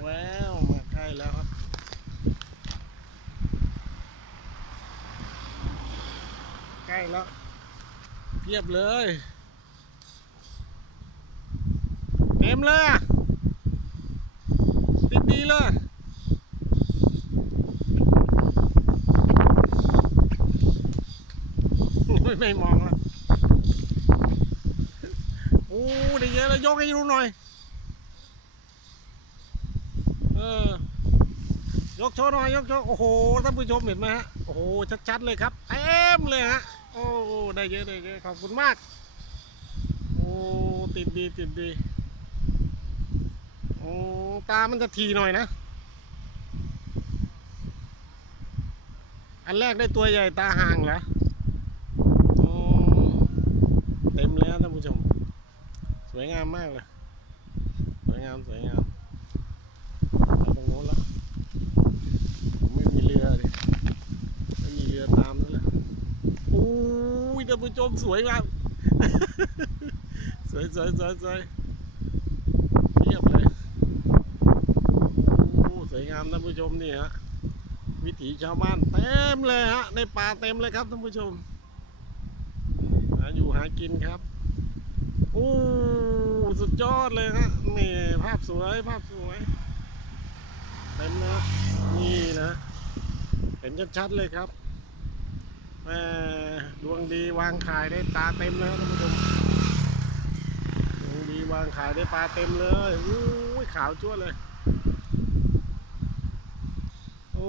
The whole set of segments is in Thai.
แล้วมาใกล้แล้วครับใกล้แล้วเพียบเลย เต็มเลยติดดีเลยไม่ไม่มองแล้วโอ้ได้เยอะแล้วยกให้ดูหน่อย เออ ยกโชว์หน่อยยกโชว์โอ้โหท่านผู้ชมเห็นไหมฮะโอ้โหชัดๆเลยครับเต็มเลยฮะโอ้ได้เยอะได้เยอะขอบคุณมาก โอ้ติดดีติดดีโอ้ตามันจะทีหน่อยนะ อันแรกได้ตัวใหญ่ตาห่างเหรอเต็มแล้วท่านผู้ชม สวยงามมากเลย สวยงามสวยงามไปตรงโน้นแล้วผมไม่มีเรือดิไม่มีเรือตามนั่นแหละโอ้ยท่านผู้ชมสวยมากสวยสวยสวยสวยเทียบเลยโอ้สวยงามท่านผู้ชมนี่ฮะวิถีชาวบ้านเต็มเลยฮะในป่าเต็มเลยครับท่านผู้ชมหาอยู่หากินครับโอ้สุดยอดเลยฮะนี่ภาพสวยภาพสวยเต็มนะนี่นะเห็นชัดๆเลยครับ ดวงดีวางขายได้ตาเต็มเลยท่านผู้ชมดวงดีวางขายได้ปลาเต็มเลยอู้ยขาวจ้วเลย โอ้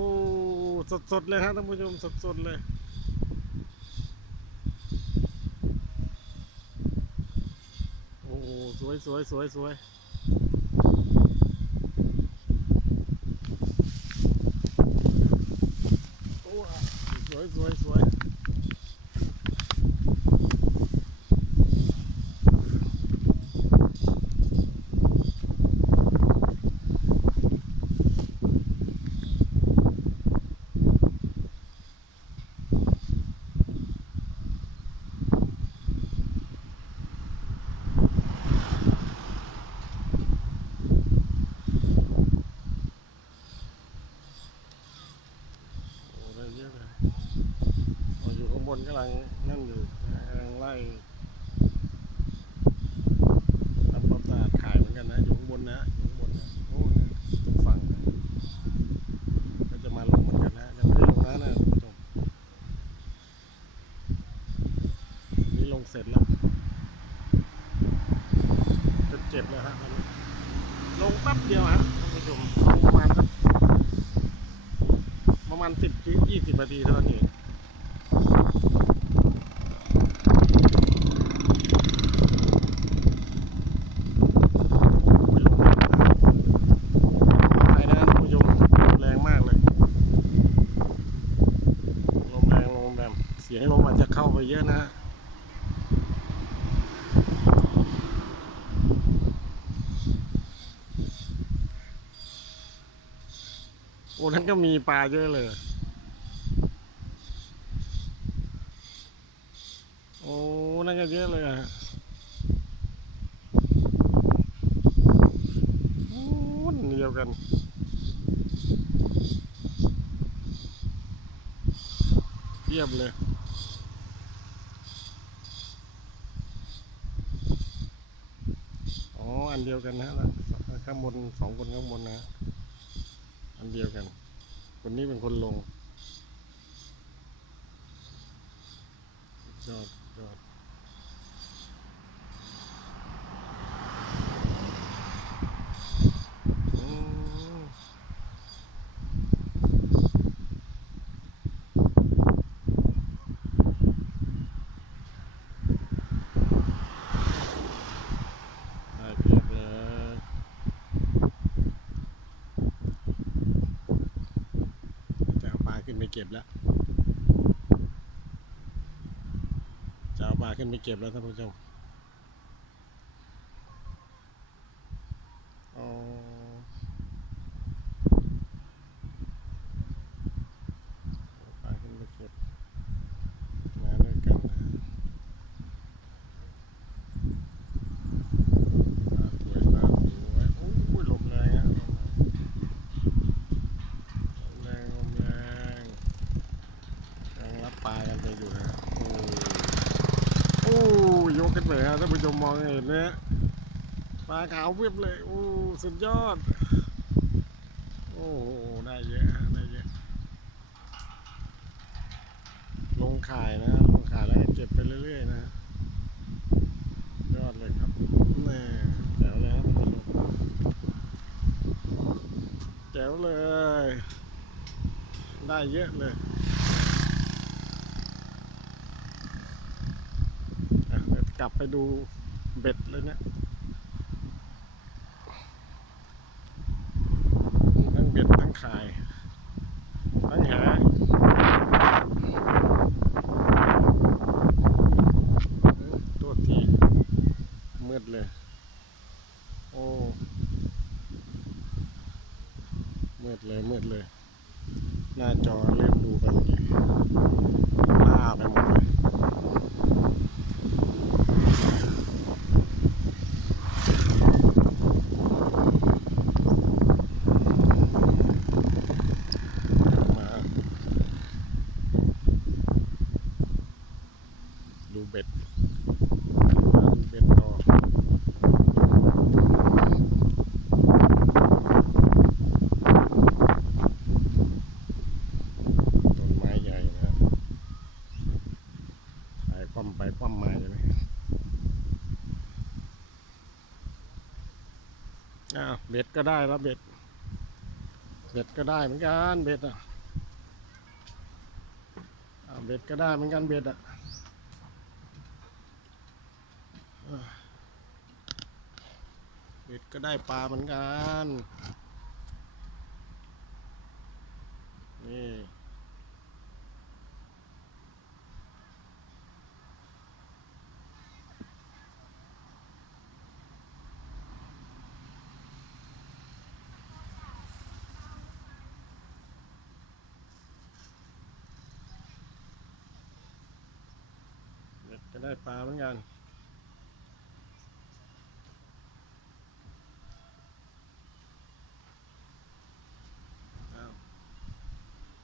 สดๆเลยครับท่านผู้ชมสดๆเลยโอ้สวยสวยสวยสวยโอ้สวยสวยสวยโอ้ได้เยอะเลยโอ้อยู่ข้างบนกำลังนั่นอยู่กำลังไล่ทำความสะอาดขายเหมือนกันนะ อยู่ข้างบนนะอยู่ข้างบนนะโอ้นะทุกฝั่งก็จะมาลงเหมือนกันนะยังไม่ได้ลงนะนะท่านผู้ชมนี่ลงเสร็จแล้วจะเจ็บแล้วฮะลงแป๊บเดียวฮะท่านผู้ชมลงประมาณประมาณสิบยี่สิบนาทีเท่านั้นเองโอ้ยลมแรงมากไปนะท่านผู้ชมลมแรงมากเลยลมแรงลมแรงเสียงลมอาจจะ เยอะนะโอ้นั่นก็มีปลาเยอะเลย โอ้นั่นก็เยอะเลยอะฮะโอ้นเดียวกันเทียบเลย อันเดียวกันนะข้างบนสองคนข้างบนนะอันเดียวกัน คนนี้เป็นคนลงยอดยอดอืมได้เพียบเลย จะ เก็บแล้วจะเอาปลาขึ้นไปเก็บแล้วท่านผู้ชมอ๋อเอาปลาขึ้นไปเก็บมาด้วยกันนะปลาสวยปลาสวยโอ้ยลมแรงอะลมแรง ท่านผู้ชมมองเห็นนะฮะปลาขาวเวียบเลยโอ้สุดยอด โอ้โหได้เยอะได้เยอะลงข่ายนะลงข่ายแล้วก็เก็บไปเรื่อยๆนะฮะยอดเลยครับนี่แจ๋วเลยครับท่านผู้ชมแจ๋วเลย ได้เยอะเลยอะเดี๋ยว กลับไปดูเบ็ดเลยเนี่ยทั้งเบ็ดทั้งข่าย ทั้งแหตัวทีมืดเลย โอ้ มืดเลยมืดเลย หน้าจอเริ่มดูไปเมื่อกี้ล่าไปหมดเลย มาดูเบ็ดมาดูเบ็ดต่อต้นไม้ใหญ่นะไปคว่ำไปคว่ำมาใช่ไหมอ้าว เบ็ดก็ได้แล้วเบ็ด เบ็ดก็ได้เหมือนกันเบ็ดอะเบ็ดก็ได้เหมือนกันเบ็ดอะเออเบ็ดก็ได้ปลาเหมือนกัน นี่ จะได้ปลาเหมือนกัน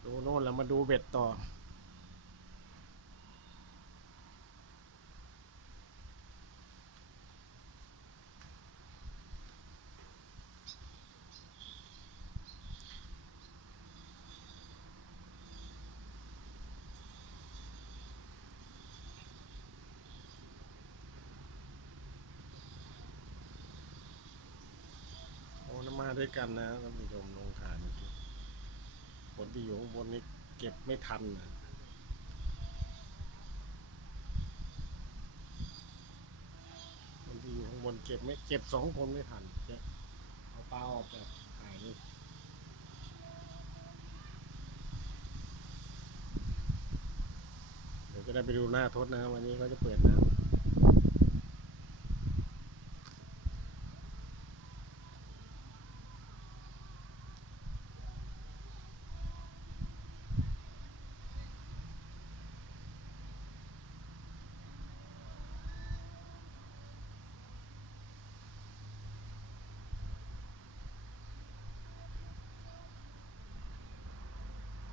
ดูโน่นแล้วมาดูเบ็ดต่อ ด้วยกันนะท่านผู้ชมลงขายเมื่อกี้คนที่อยู่ข้างบนนี่เก็บไม่ทันนะคนที่อยู่ข้างบนเก็บไม่เก็บสองคนไม่ทันเก็บเอาปลาออกจากขายนี่เดี๋ยวจะได้ไปดูหน้าทศนะวันนี้เขาจะเปิดน้ำ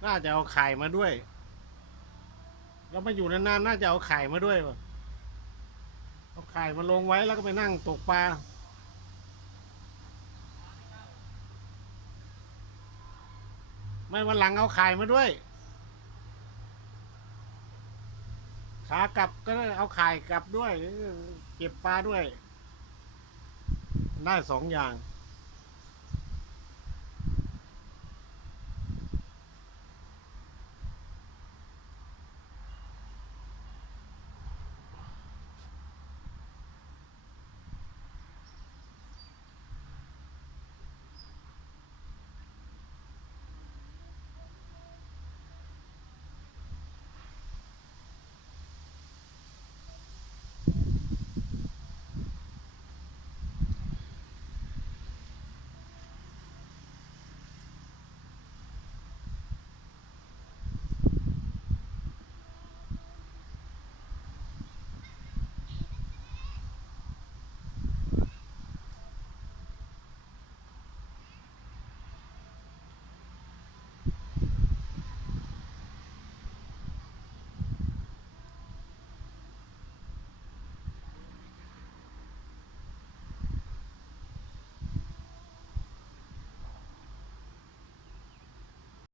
น่าจะเอาไข่มาด้วย เรามาอยู่นานๆน่าจะเอาไข่มาด้วยว่ะเอาไข่มาลงไว้แล้วก็ไปนั่งตกปลาไม่วันหลังเอาไข่มาด้วยขากลับก็เอาไข่กลับด้วย เก็บปลาด้วย ได้สองอย่าง